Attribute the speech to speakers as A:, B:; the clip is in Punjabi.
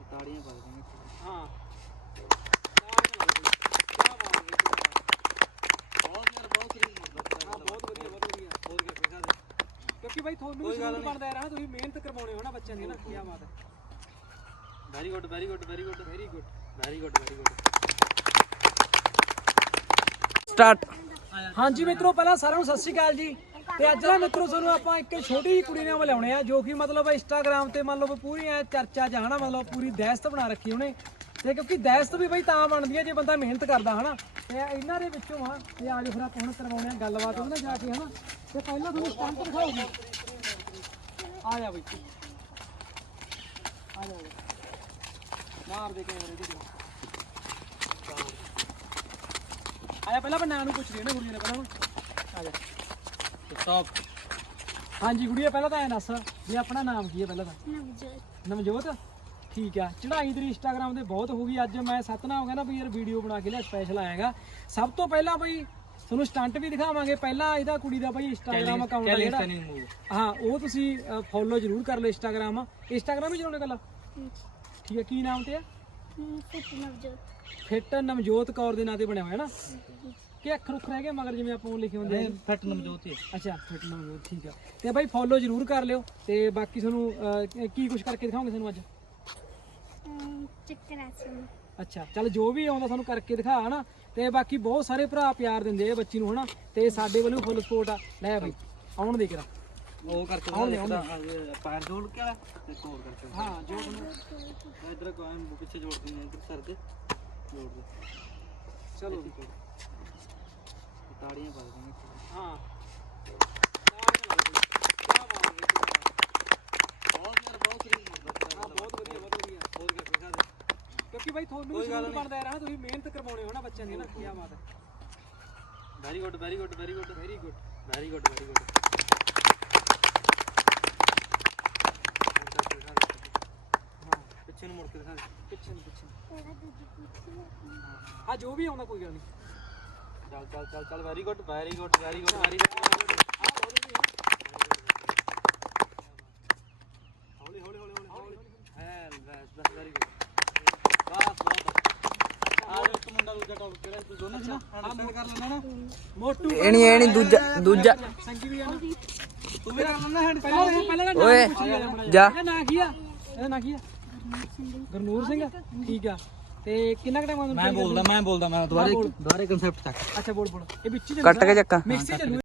A: ਤਾੜੀਆਂ ਪਾ ਦੇਂਗੇ।
B: ਹਾਂ क्योंकि भाई थोनू भी बनता है तुम मेहनत करवाने हो ना बच्चों की ना। क्या बात है।
A: Very good very good very good
B: very good
A: very good very good
C: start.
B: हाँ जी मित्रों पहला सारे सत श्री अकाल जी। ਤੇ ਅੱਜ ਨਾ ਮਿੱਤਰੋ ਤੁਹਾਨੂੰ ਆਪਾਂ ਇੱਕ ਛੋਟੀ ਜਿਹੀ ਕੁੜੀ ਨਾਲ ਮਿਲਾਉਣੇ ਆ ਜੋ ਕਿ ਮਤਲਬ ਇੰਸਟਾਗ੍ਰਾਮ ਤੇ ਮੰਨ ਲਓ ਪੂਰੀ ਐ ਚਰਚਾ ਚ ਹਨਾ ਮਤਲਬ ਪੂਰੀ ਦਹਿਸ਼ਤ ਬਣਾ ਰੱਖੀ ਉਹਨੇ। ਤੇ ਕਿਉਂਕਿ ਦਹਿਸ਼ਤ ਵੀ ਬਈ ਤਾਂ ਬਣਦੀ ਹੈ ਜੇ ਬੰਦਾ ਮਿਹਨਤ ਕਰਦਾ ਹਨਾ। ਤੇ ਇਹਨਾਂ ਦੇ ਵਿੱਚੋਂ ਆ ਤੇ ਆਜੋ ਫਿਰ ਆਪਾਂ ਹੁਣ ਕਰਵਾਉਣੇ ਆ ਗੱਲਬਾਤ ਉਹਦੇ ਨਾਲ ਜਾ ਕੇ ਹਨਾ। ਤੇ ਪਹਿਲਾਂ ਤੁਹਾਨੂੰ ਸਟੰਟ ਦਿਖਾਉਗੀ। ਆ ਜਾ ਬਈ ਆ ਜਾ ਮਾਰ ਦੇ ਕੈਮਰੇ ਦੇ ਆਇਆ ਪਹਿਲਾਂ ਬਣਾ ਨੂੰ ਪੁੱਛ ਰਹੀ ਨੇ ਕੁੜੀ ਨੇ ਪਹਿਲਾਂ ਆ ਜਾ
A: स्टॉप।
B: हाँ जी गुड़िया पहला तो ऐ दस भी अपना नाम की है पहला तो नवजोत ठीक है। चढ़ाई तेरी इंस्टाग्राम ते बहुत होगी। अज मैं सतना हो गया ना भी यार वीडियो बना के लिया स्पैशल आएगा। सब तो पहला बई ਤੁਹਾਨੂੰ ਸਟੰਟ ਵੀ ਦਿਖਾਵਾਂਗੇ। ਪਹਿਲਾਂ ਇਹਦਾ ਕੁੜੀ ਦਾ ਬਈ ਇੰਸਟਾਗ੍ਰਾਮ ਅਕਾਊਂਟ ਹੈ ਜਿਹੜਾ ਹਾਂ ਉਹ ਤੁਸੀਂ ਫੋਲੋ ਜ਼ਰੂਰ ਕਰ ਲਓ। ਇੰਸਟਾਗ੍ਰਾਮ ਵੀ ਚਲਾਉਣੇ ਕੱਲਾ ਠੀਕ ਹੈ। ਕੀ ਨਾਮ ਤੇ ਆ ਫਿੱਟ ਨਵਜੋਤ ਕੌਰ ਦੇ ਨਾਂ ਤੇ ਬਣਿਆ ਹੋਇਆ ਨਾ ਕਿ ਅੱਖਰ ਉੱਖਰ ਹੈਗੇ ਮਗਰ ਜਿਵੇਂ ਆਪਾਂ ਉਹ ਲਿਖੇ ਹੁੰਦੇ
A: ਫਿੱਟ ਨਵਜੋਤ ਹੀ।
B: ਅੱਛਾ ਫਿੱਟ ਨਵਜੋਤ ਠੀਕ ਆ। ਤੇ ਬਾਈ ਫੋਲੋ ਜ਼ਰੂਰ ਕਰ ਲਿਓ। ਤੇ ਬਾਕੀ ਤੁਹਾਨੂੰ ਕੀ ਕੁਝ ਕਰਕੇ ਦਿਖਾਉਂਗੇ ਤੁਹਾਨੂੰ ਅੱਜ ਅੱਛਾ ਚੱਲ ਜੋ ਵੀ ਆਉਂਦਾ ਸਾਨੂੰ ਕਰਕੇ ਦਿਖਾ ਹਨਾ। ਤੇ ਬਾਕੀ ਬਹੁਤ ਸਾਰੇ ਭਰਾ ਪਿਆਰ ਦਿੰਦੇ ਆ ਬੱਚੀ ਨੂੰ ਹਨਾ। ਤੇ ਸਾਡੇ ਵੱਲੋਂ ਫੁੱਲ ਸਪੋਰਟ ਆ। ਲੈ ਬਾਈ ਆਉਣ ਦੇ ਕਰਾ
A: ਉਹ ਕਰਕੇ ਪੈਰ ਜੋੜ ਕੇ ਵਾਲਾ ਤੇ ਕੋਰ ਕਰਕੇ
B: ਹਾਂ ਜੋ ਤੁਹਾਨੂੰ
A: ਇਧਰ ਕੋਈ ਪਿੱਛੇ ਜੋੜ ਦਿੰਦੇ ਇਧਰ ਸਰ ਦੇ ਜੋੜ ਦੇ
B: ਚਲੋ
A: ਤਾੜੀਆਂ ਪਾ ਦੇਂਗੇ।
B: ਹਾਂ क्योंकि भाई थोनू भी बनता है तुम मेहनत करवाने हो ना बच्चों की ना। क्या बात है।
A: Very good very good very good
B: very good
A: very good very good ਪਿੱਛੇ ਨੂੰ ਮੁੜ ਕੇ ਦਿਖਾ
B: पिछे हाँ जो भी आना कोई गल नहीं।
A: ਚੱਲ ਚੱਲ ਚੱਲ ਚੱਲ very good very good very good very good ਹੌਲੀ ਹੌਲੀ ਹੌਲੀ ਹੌਲੀ ਹੈ ਬਸ ਵੈਰੀ ਗੁੱਡ ਬਸ ਬਹੁਤ ਆ ਇੱਕ ਮੁੰਡਾ ਦੂਜਾ ਟੌਪ ਕਿਹੜਾ ਤੂੰ ਦੋਨੋਂ ਸੀ ਨਾ ਅੰਡਰਸਟੈਂਡ ਕਰ ਲੈਣਾ ਨਾ
B: मोटू
C: एनी दूजा
B: संगी भी आना
A: ਤੂੰ ਵੀ ਕਰ ਲੈਣਾ ਹੈਂਡ
B: ਪਹਿਲਾਂ
C: ओए जा
B: ਨਾ ਕੀ ਆ ਇਹਦਾ ਨਾਂ ਕੀ ਆ ਗੁਰਨੂਰ ਸਿੰਘ ਠੀਕ ਆ। ਤੇ ਕਿੰਨਾ ਟਾਈਮ
A: ਮੈਂ ਬੋਲਦਾ ਮੈਂ ਦੁਬਾਰੇ ਕਨਸੈਪਟ ਤੱਕ
B: ਅੱਛਾ ਬੋਲ ਇਹ ਵਿੱਚ
C: कट के चक्का
B: ਮਿਕਸੀ ਚੱਲੂ